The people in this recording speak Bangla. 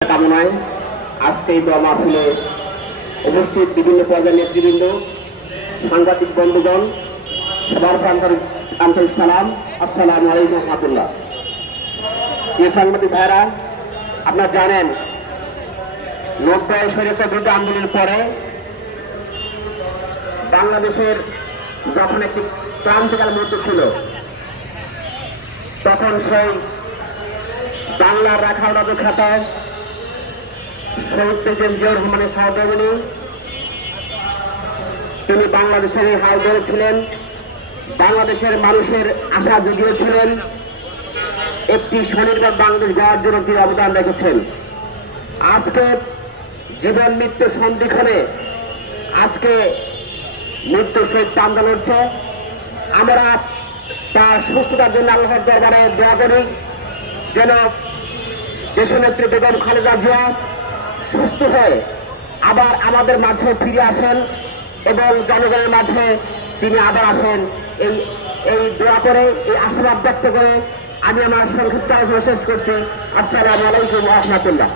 কামনায় আজকে এই দোয়া মাহফিলে উপস্থিত বিভিন্ন পর্যায়ের নেতৃবৃন্দ, সাংবাদিক বন্ধুগণ, সবার আন্তরিক সালাম। আসসালাম আলাইকুম রহমতুল্লাহ। প্রিয় সাংবাদিক ভাইরা, আপনারা জানেন, নব্বই সৈরাচার বিরুদ্ধে আন্দোলনের পরে বাংলাদেশের যখন একটি ক্রান্তিকাল মুহূর্ত ছিল, তখন সেই বাংলার রাখাল রাজু খাতায় শহীদ প্রেসিডেন্ট জিয়াউর রহমানের সহধর্মিনী তিনি বাংলাদেশের হাল ধরেছিলেন বাংলাদেশের মানুষের আশা জুগিয়েছিলেন। একটি স্বনির্ভর বাংলাদেশ গড়ার জন্য তিনি অবদান রেখেছেন। আজকে জীবন মৃত্যু সন্ধিক্ষণে আজকে মৃত্যুর সহিত লড়ছে। আমরা তার সুস্থতার জন্য আল্লাহর দরবারে দোয়া করি। যেন দেশনেত্রী বেগম খালেদা জিয়া সুস্থ হয়ে আবার আমাদের মাঝে ফিরে আসেন এবং জনগণের মাঝে তিনি আবার আসেন। এই এই দোয়া করে, এই আশীর্বাদ ব্যক্ত করে আমি আমার সংক্ষিপ্ত শেষ করছি। আসসালামু আলাইকুম রহমতুল্লাহ।